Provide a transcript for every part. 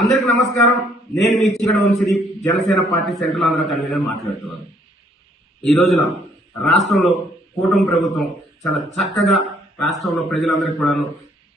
అందరికి నమస్కారం. నేను మీ Chigada Vamsi, Janasena party central Andhra convener మాట్లాడుతున్నాను. ఈ రోజున రాష్ట్రంలో కూటమి ప్రభుత్వం చాలా చక్కగా రాష్ట్రంలో ప్రజలందరికీ కూడాను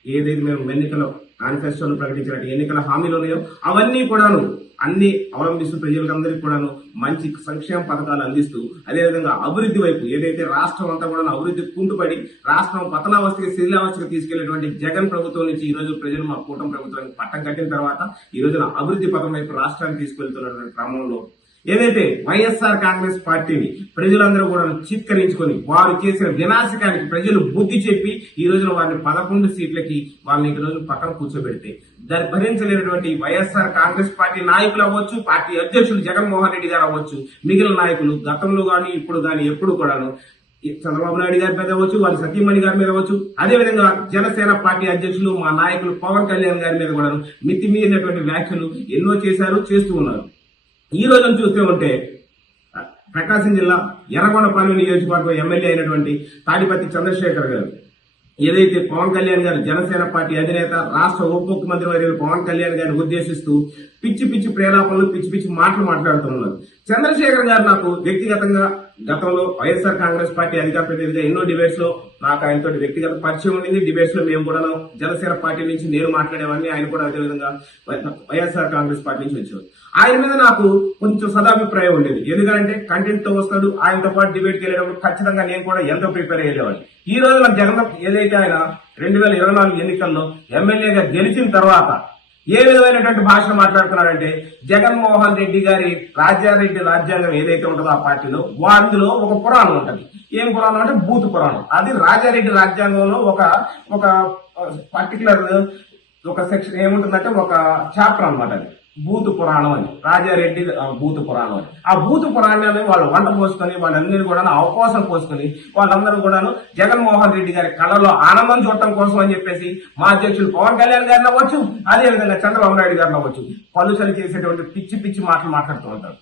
ఏదైతే మేము ఎన్నికల మేనిఫెస్టోను ప్రకటించినట్టు ఎన్నికల హామీలు ఉన్నాయో అవన్నీ కూడాను అన్ని అవలంబిస్తూ ప్రజలందరికీ కూడాను మంచి సంక్షేమ పథకాలు అందిస్తూ అదేవిధంగా అభివృద్ధి వైపు ఏదైతే రాష్ట్రం అంతా కూడా అభివృద్ధి కుంటుపడి రాష్ట్రం పతనావస్థకి శిథిలావస్థకి తీసుకెళ్లేటువంటి జగన్ ప్రభుత్వం నుంచి ఈ రోజు ప్రజలు మా కూటమి ప్రభుత్వానికి పట్టం కట్టిన తర్వాత ఈ రోజున అభివృద్ధి పథకం వైపు రాష్ట్రాన్ని తీసుకెళ్తున్నటువంటి క్రమంలో ఏదైతే వైఎస్ఆర్ కాంగ్రెస్ పార్టీని ప్రజలందరూ కూడా చిత్కరించుకొని వారు చేసిన వినాశకానికి ప్రజలు బుద్ధి చెప్పి ఈ రోజున వారిని 11 సీట్లకి వాళ్ళని ఈ రోజు పక్కన కూర్చోబెడితే దాన్ని భరించలేనటువంటి వైఎస్ఆర్ కాంగ్రెస్ పార్టీ నాయకులు అవ్వచ్చు, పార్టీ అధ్యక్షులు జగన్మోహన్ రెడ్డి గారు అవ్వచ్చు, మిగిలిన నాయకులు గతంలో గాని ఇప్పుడు గాని ఎప్పుడు కూడాను చంద్రబాబు నాయుడు గారి మీద అవ్వచ్చు, వాళ్ళ సతీమణి గారి మీద అవ్వచ్చు, అదేవిధంగా జనసేన పార్టీ అధ్యక్షులు మా నాయకులు పవన్ కళ్యాణ్ గారి మీద కూడా మితిమీరినటువంటి వ్యాఖ్యలు ఎన్నో చేశారు, చేస్తూ ఉన్నారు. ఈ రోజును చూస్తూ ఉంటే ప్రకాశం జిల్లా ఎర్రగొండపాలెం నియోజకవర్గం ఎమ్మెల్యే అయినటువంటి తాడిపత్రి చంద్రశేఖర్ గారు ఏదైతే పవన్ కళ్యాణ్ గారు జనసేన పార్టీ అధినేత రాష్ట్ర ఉప ముఖ్యమంత్రి వర్యులు పవన్ కళ్యాణ్ గారిని ఉద్దేశిస్తూ పిచ్చి పిచ్చి ప్రేలాపనలు పిచ్చి పిచ్చి మాటలు మాట్లాడుతున్నారు. చంద్రశేఖర్ గారు నాకు వ్యక్తిగతంగా గతంలో వైఎస్ఆర్ కాంగ్రెస్ పార్టీ అధికార ప్రతినిధిగా ఎన్నో డిబేట్స్ లో నాకు ఆయనతో వ్యక్తిగత పరిచయం ఉండింది. డిబేట్స్ లో మేము కూడా జనసేన పార్టీ నుంచి నేను మాట్లాడేవాడిని, ఆయన కూడా అదేవిధంగా వైఎస్ఆర్ కాంగ్రెస్ పార్టీ నుంచి వచ్చేవారు. ఆయన మీద నాకు కొంచెం సదాభిప్రాయం ఉండేది. ఎందుకంటే కంటెంట్ తో వస్తాడు, ఆయనతో పాటు డిబేట్కి వెళ్ళేటప్పుడు ఖచ్చితంగా నేను కూడా ఎంతో ప్రిపేర్ అయ్యేవాడిని. ఈ రోజు నాకు జగన్ ఏదైతే ఆయన 2024 ఎన్నికల్లో ఎమ్మెల్యేగా గెలిచిన తర్వాత ఏ విధమైనటువంటి భాష మాట్లాడుతున్నారంటే జగన్మోహన్ రెడ్డి గారి రాజారెడ్డి రాజ్యాంగం ఏదైతే ఉంటుందో ఆ పార్టీలో అందులో ఒక పురాణం ఉంటుంది. ఏం పురాణం అంటే బూత్ పురాణం. అది రాజారెడ్డి రాజ్యాంగంలో ఒక పర్టికులర్ ఒక సెక్షన్ ఏముంటుందంటే ఒక చాప్టర్ అనమాట. అది బూత్ పురాణం అని, రాజారెడ్డి బూత్ పురాణం అని. ఆ బూత్ పురాణాన్ని వాళ్ళు వంట పోసుకొని వాళ్ళందరినీ కూడా అవకాశం పోసుకొని వాళ్ళందరూ కూడా జగన్మోహన్ రెడ్డి గారి కళలో ఆనందం చూడటం కోసం అని చెప్పేసి మా అధ్యక్షుడు పవన్ కళ్యాణ్ గారిని అవ్వచ్చు, అదేవిధంగా చంద్రబాబు నాయుడు గారిని అవ్వచ్చు, పలుసలు చేసేటువంటి పిచ్చి పిచ్చి మాటలు మాట్లాడుతూ ఉంటారు.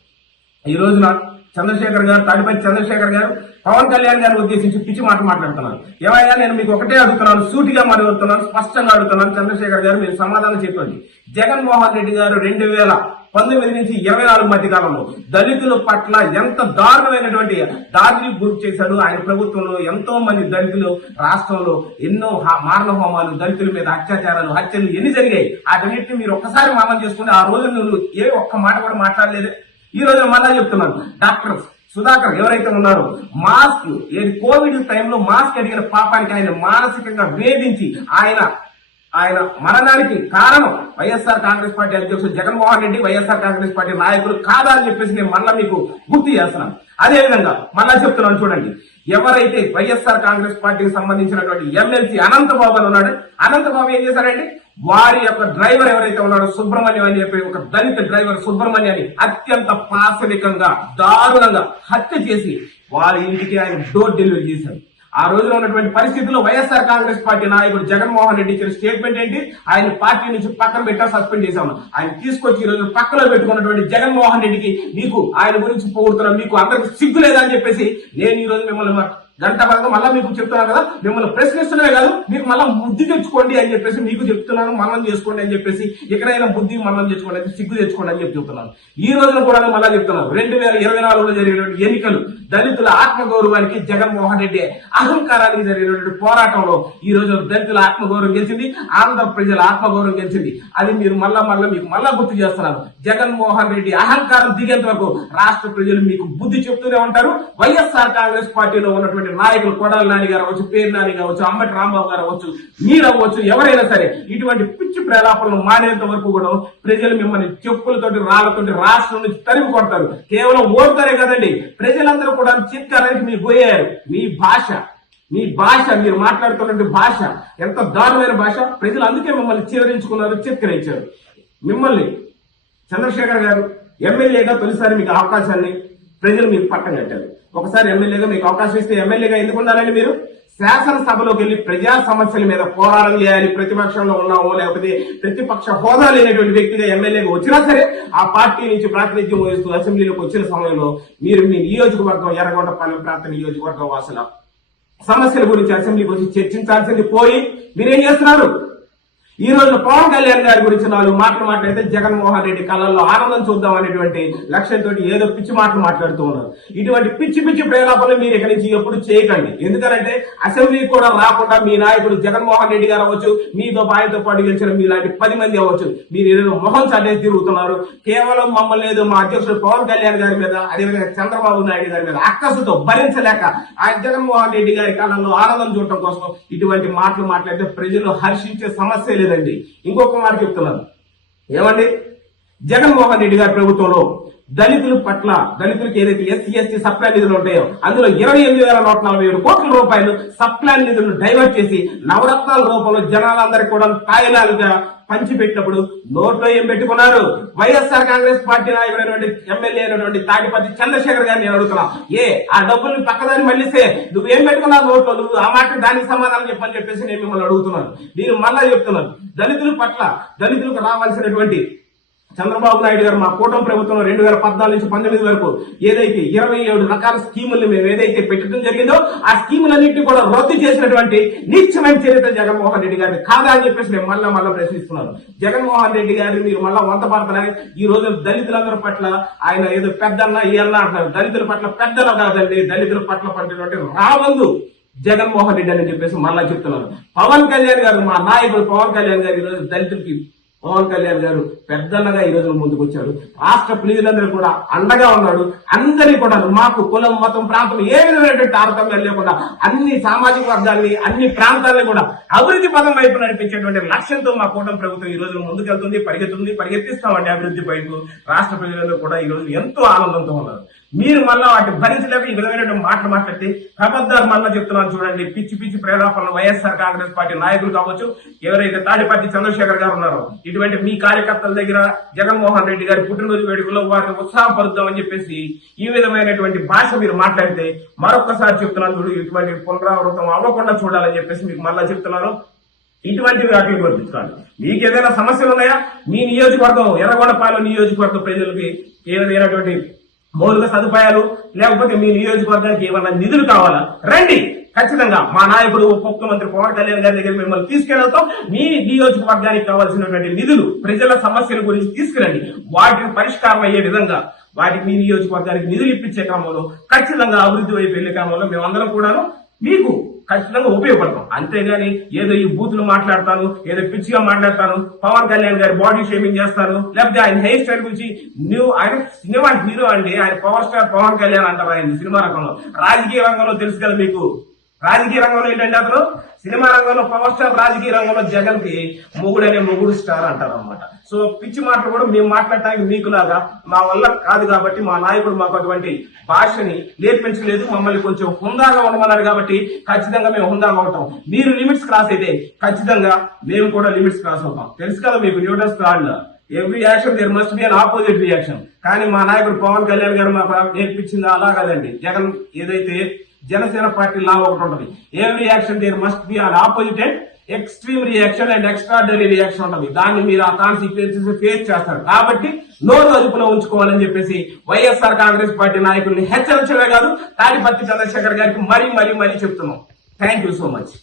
ఈ రోజున చంద్రశేఖర్ గారు, తాడిపత్రి చంద్రశేఖర్ గారు పవన్ కళ్యాణ్ గారిని ఉద్దేశించి పిచ్చి మాట మాట్లాడుతున్నారు. ఏమైనా నేను మీకు ఒకటే అడుగుతున్నాను, సూటిగా అడుగుతున్నాను, స్పష్టంగా అడుగుతున్నాను. చంద్రశేఖర్ గారు మీరు సమాధానం చెప్పండి. జగన్మోహన్ రెడ్డి గారు 2019 నుంచి 24 మధ్య కాలంలో దళితుల పట్ల ఎంత దారుణమైనటువంటి దాడికి గురి చేశాడు. ఆయన ప్రభుత్వంలో ఎంతో మంది దళితులు రాష్ట్రంలో ఎన్నో మారణ హోమాలు, దళితుల మీద అత్యాచారాలు, హత్యలు ఎన్ని జరిగాయి వాటన్నిటిని మీరు ఒక్కసారి మనం చేసుకుంటే ఆ రోజు నువ్వు ఏ ఒక్క మాట కూడా మాట్లాడలేదు. ఈ రోజు మళ్ళా చెప్తున్నాను, డాక్టర్ సుధాకర్ ఎవరైతే ఉన్నారో మాస్క్ కోవిడ్ టైంలో మాస్క్ అడిగిన పాపానికి ఆయన మానసికంగా వేధించి ఆయన మరణానికి కారణం వైఎస్ఆర్ కాంగ్రెస్ పార్టీ అధ్యక్షుడు జగన్మోహన్ రెడ్డి, వైఎస్ఆర్ కాంగ్రెస్ పార్టీ నాయకులు కాదా అని చెప్పేసి నేను మళ్ళా మీకు గుర్తు చేస్తున్నాను. అదేవిధంగా మళ్ళా చెప్తున్నాను చూడండి, ఎవరైతే వైఎస్ఆర్ కాంగ్రెస్ పార్టీకి సంబంధించినటువంటి ఎమ్మెల్సీ అనంతబాబు అని ఉన్నాడు, అనంతబాబు ఏం చేశారండి, వారి యొక్క డ్రైవర్ ఎవరైతే ఉన్నాడో సుబ్రహ్మణ్యం అని చెప్పి ఒక దళిత డ్రైవర్ సుబ్రహ్మణ్యాన్ని అత్యంత పాశవికంగా దారుణంగా హత్య చేసి వారి ఇంటికి ఆయన డోర్ డెలివరీ చేశారు. ఆ రోజున ఉన్నటువంటి పరిస్థితుల్లో వైఎస్ఆర్ కాంగ్రెస్ పార్టీ నాయకుడు జగన్మోహన్ రెడ్డి ఇచ్చిన స్టేట్మెంట్ ఏంటి, ఆయన పార్టీ నుంచి పక్కన పెట్టా సస్పెండ్ చేశాము. ఆయన తీసుకొచ్చి ఈ రోజు పక్కలో పెట్టుకున్నటువంటి జగన్మోహన్ రెడ్డికి మీకు ఆయన గురించి పొగుడుతున్నాం, మీకు అందరికి సిగ్గు లేదా అని చెప్పేసి నేను ఈ రోజు మిమ్మల్ని గంట పరంగా మళ్ళీ మీకు చెప్తున్నాను కదా, మిమ్మల్ని ప్రశ్నిస్తున్నాయి కాదు, మీకు మళ్ళీ బుద్ధి తెచ్చుకోండి అని చెప్పేసి మీకు చెప్తున్నాను, మరణం చేసుకోండి అని చెప్పేసి ఎక్కడైనా బుద్ధి మరణం తెచ్చుకోండి అని సిగ్గు తెచ్చుకోండి అని చెప్పి చెప్తున్నాను. ఈ రోజున కూడా మళ్ళీ చెప్తున్నాను, 2024లో జరిగినటువంటి ఎన్నికలు దళితుల ఆత్మగౌరవానికి జగన్మోహన్ రెడ్డి అహంకారానికి జరిగినటువంటి పోరాటంలో ఈ రోజు దళితుల ఆత్మగౌరవం గెలిచింది, ఆంధ్ర ప్రజల ఆత్మగౌరవం గెలిచింది. అది మీరు మీకు మళ్ళా గుర్తు చేస్తున్నారు. జగన్మోహన్ రెడ్డి అహంకారం దిగేంత వరకు రాష్ట్ర ప్రజలు మీకు బుద్ధి చెప్తూనే ఉంటారు. వైఎస్ఆర్ కాంగ్రెస్ పార్టీలో ఉన్నటువంటి నాయకులు కొడాలి నాని గారు అవ్వచ్చు, పేరు నాని కావచ్చు, అంబటి రాంబాబు గారు అవ్వచ్చు, మీరు అవ్వచ్చు, ఎవరైనా సరే ఇటువంటి పిచ్చి ప్రలాపనలు మానేంత వరకు కూడా ప్రజలు మిమ్మల్ని చెప్పులతోటి రాళ్లతోటి రాష్ట్రం నుంచి తరిమి కొడతారు. కేవలం ఓడతారే కదండి, ప్రజలందరూ కూడా చిత్కారానికి మీరు పోయారు. మీ భాష మీరు మాట్లాడుతున్న భాష ఎంత దారుణమైన భాష. ప్రజలు అందుకే మిమ్మల్ని చివరించుకున్నారు, చిత్కరించారు. మిమ్మల్ని చంద్రశేఖర్ గారు ఎమ్మెల్యేగా తొలిసారి మీకు అవకాశాన్ని ప్రజలు మీకు పట్టం కట్టారు. ఒకసారి ఎమ్మెల్యేగా మీకు అవకాశం ఇస్తే ఎమ్మెల్యేగా ఎందుకు ఉండాలండి? మీరు శాసనసభలోకి వెళ్లి ప్రజా సమస్యల మీద పోరాటం చేయాలి. ప్రతిపక్షంలో ఉన్నామో లేకపోతే ప్రతిపక్ష హోదా లేనటువంటి వ్యక్తిగా ఎమ్మెల్యేగా వచ్చినా సరే ఆ పార్టీ నుంచి ప్రాతినిధ్యం వహిస్తూ అసెంబ్లీలోకి వచ్చిన సమయంలో మీరు మీ నియోజకవర్గం ఎర్రగొండపాలెం ప్రాంత నియోజకవర్గం వాసుల సమస్యల గురించి అసెంబ్లీకి వచ్చి చర్చించాల్సింది పోయి మీరేం చేస్తున్నారు? ఈ రోజు పవన్ కళ్యాణ్ గారి గురించి 4 మాటలు మాట్లాడితే జగన్మోహన్ రెడ్డి కళ్ళల్లో ఆనందం చూద్దాం అనేటువంటి లక్ష్యంతో ఏదో పిచ్చి మాటలు మాట్లాడుతూ ఉన్నారు. ఇటువంటి పిచ్చి పిచ్చి ప్రేరేపణలు మీరు ఇక్కడి నుంచి ఎప్పుడు చేయకండి. ఎందుకంటే అసెంబ్లీ కూడా రాకుండా మీ నాయకుడు జగన్మోహన్ రెడ్డి గారు అవ్వచ్చు, మీతో ఆయనతో పాటు గెలిచిన మీలాంటి 10 మంది అవ్వచ్చు, మీరు ఏదో మొహం చల్లేసి తిరుగుతున్నారు. కేవలం మమ్మల్ని లేదు మా అధ్యక్షుడు పవన్ కళ్యాణ్ గారి మీద, అదేవిధంగా చంద్రబాబు నాయుడు గారి మీద అక్కసుతో భరించలేక ఆయన జగన్మోహన్ రెడ్డి గారి కళ్ళల్లో ఆనందం చూడటం కోసం ఇటువంటి మాటలు మాట్లాడితే ప్రజలు హర్షించే సమస్య లేదండి. ఇంకొక మాట చెప్తున్నాను, ఏమండి, జగన్మోహన్ రెడ్డి గారి ప్రభుత్వంలో దళితుల పట్ల, దళితులకు ఏదైతే ఎస్సీ ఎస్టీ సప్లై నిధులు ఉంటాయో అందులో 28,147 కోట్ల రూపాయలు సప్లై నిధులను డైవర్ట్ చేసి నవరత్నాల రూపంలో జనాలందరికీ కూడా తాయిలాలుగా పంచిపెట్టినప్పుడు నోట్లో ఏం పెట్టుకున్నారు? వైఎస్ఆర్ కాంగ్రెస్ పార్టీ నాయకుడైనటువంటి ఎమ్మెల్యే అయినటువంటి తాటిపత్తి చంద్రశేఖర్ గారిని నేను అడుగుతున్నాను, ఆ డబ్బుల్ని పక్కదాన్ని మళ్ళీస్తే నువ్వేం పెట్టుకున్నావు నోట్లో? నువ్వు ఆ మాట దానికి సమాధానం చెప్పని చెప్పేసి నేను మిమ్మల్ని అడుగుతున్నాను. నేను మళ్ళా చెప్తున్నాను, దళితుల పట్ల, దళితులకు రావాల్సినటువంటి చంద్రబాబు నాయుడు గారు మా కూటమి ప్రభుత్వం 2014 నుంచి 19 వరకు ఏదైతే 27 రకాల స్కీములు మేము ఏదైతే పెట్టడం జరిగిందో ఆ స్కీములన్నింటినీ కూడా రద్దు చేసినటువంటి నీచమైన చరిత్ర జగన్మోహన్ రెడ్డి గారిని కాదా అని చెప్పేసి మేము మళ్ళా ప్రశ్నిస్తున్నాను. జగన్మోహన్ రెడ్డి గారిని మీరు మళ్ళా వంత పడుతున్నారని ఈ రోజు దళితులందరి పట్ల ఆయన ఏదో పెద్దన్న ఈ అన్న అంటున్నారు. దళితుల పట్ల పెద్దలు కాదండి, దళితుల పట్ల పడినటువంటి రావందు జగన్మోహన్ రెడ్డి అని చెప్పేసి మళ్ళా చెప్తున్నాను. పవన్ కళ్యాణ్ గారు, మా నాయకుడు పవన్ కళ్యాణ్ గారు ఈరోజు దళితులకి పవన్ కళ్యాణ్ గారు పెద్దన్నగా ఈ రోజు ముందుకు వచ్చాడు. రాష్ట్ర ప్రజలందరూ కూడా అండగా ఉన్నాడు. అందరినీ కూడా మాకు కులం, మతం, ప్రాంతం ఏ విధమైనటువంటి తారతమ్యం లేకుండా అన్ని సామాజిక వర్గాల్ని, అన్ని ప్రాంతాలని కూడా అభివృద్ధి పదం వైపు నడిపించేటువంటి లక్ష్యంతో మా కూటమి ప్రభుత్వం ఈ రోజు ముందుకెళ్తుంది, పరిగెత్తిస్తామండి అభివృద్ధి వైపు. రాష్ట్ర ప్రజలందరూ కూడా ఈ రోజు ఎంతో ఆనందంతో ఉన్నారు. మీరు మళ్ళా వాటి భరించలేక ఈ విధమైనటువంటి మాటలు మాట్లాడితే ఖబర్దార్ మళ్ళా చెప్తున్నాను చూడండి. పిచ్చి పిచ్చి ప్రేరేపణలు వైఎస్ఆర్ కాంగ్రెస్ పార్టీ నాయకులు కావచ్చు, ఎవరైతే తాడిపత్తి చంద్రశేఖర్ గారు ఉన్నారో ఇటువంటి మీ కార్యకర్తల దగ్గర జగన్మోహన్ రెడ్డి గారి పుట్టినరోజు వేడుకలో వారిని ఉత్సాహపరుద్దామని చెప్పేసి ఈ విధమైనటువంటి భాష మీరు మాట్లాడితే మరొకసారి చెప్తున్నాను చూడు, ఇటువంటి పునరావృతం అవ్వకుండా చూడాలని చెప్పేసి మీకు మళ్ళా చెప్తున్నాను. ఇటువంటివి వాటిని గుర్తించాలి. మీకు ఏదైనా సమస్యలు ఉన్నాయా? మీ నియోజకవర్గం ఎర్రగొండపాలెం నియోజకవర్గ ప్రజలకి ఏదైనటువంటి మౌలిక సదుపాయాలు, లేకపోతే మీ నియోజకవర్గానికి ఏమన్నా నిధులు కావాలా, రండి. ఖచ్చితంగా మా నాయకుడు ఉప ముఖ్యమంత్రి పవన్ కళ్యాణ్ గారి దగ్గర మిమ్మల్ని తీసుకెళ్తాం. మీ నియోజకవర్గానికి కావాల్సినటువంటి నిధులు, ప్రజల సమస్యల గురించి తీసుకురండి. వాటిని పరిష్కారం అయ్యే విధంగా వాటికి మీ నియోజకవర్గానికి నిధులు ఇప్పించే క్రమంలో, ఖచ్చితంగా అభివృద్ధి వైపు వెళ్లే క్రమంలో మేమందరం కూడాను మీకు ఖచ్చితంగా ఉపయోగపడతాం. అంతేగాని ఏదో ఈ బూతులు మాట్లాడతాను, ఏదో పిచ్చిగా మాట్లాడతాను, పవన్ కళ్యాణ్ గారి బాడీ షేమింగ్ చేస్తాను, లేకపోతే ఆయన హెయిర్ స్టైల్ గురించి ఆయన సినిమా హీరో అండి, ఆయన పవర్ స్టార్ పవన్ కళ్యాణ్ అంటారు. ఆయన సినిమా రంగంలో, రాజకీయ రంగంలో తెలుసు కదా మీకు. రాజకీయ రంగంలో ఏంటంటే అతను సినిమా రంగంలో పవర్ స్టార్, రాజకీయ రంగంలో జగన్ కి మొగుడు స్టార్ అంటారు అనమాట. సో పిచ్చి మాటలు కూడా మేము మాట్లాడటానికి మీకులాగా మా వల్ల కాదు కాబట్టి, మా నాయకుడు మాకు అటువంటి భాషని నేర్పించలేదు. మమ్మల్ని కొంచెం హుందాగా ఉండమన్నారు కాబట్టి ఖచ్చితంగా మేము హుందాగా ఉంటాం. మీరు లిమిట్స్ క్రాస్ అయితే ఖచ్చితంగా మేము కూడా లిమిట్స్ క్రాస్ అవుతాం. తెలుసు కదా మీకు Newton's law, every action there must be an opposite reaction. కానీ మా నాయకుడు పవన్ కళ్యాణ్ గారు మాకు నేర్పించింది అలా కాదండి. జగన్ ఏదైతే జనసేన పార్టీ లా ఒకటి ఉంటుంది, every action there must be an opposite and extreme reaction and extraordinary reaction ఉంటుంది. దాన్ని మీరు ఆ కాన్సిక్వెన్సెస్ ఫేస్ చేస్తారు. కాబట్టి నోరు అదుపులో ఉంచుకోవాలని చెప్పేసి వైఎస్ఆర్ కాంగ్రెస్ పార్టీ నాయకుల్ని హెచ్చరించడమే కాదు, తాడిపత్తి చంద్రశేఖర్ గారికి మరీ చెప్తున్నాం. Thank you so much.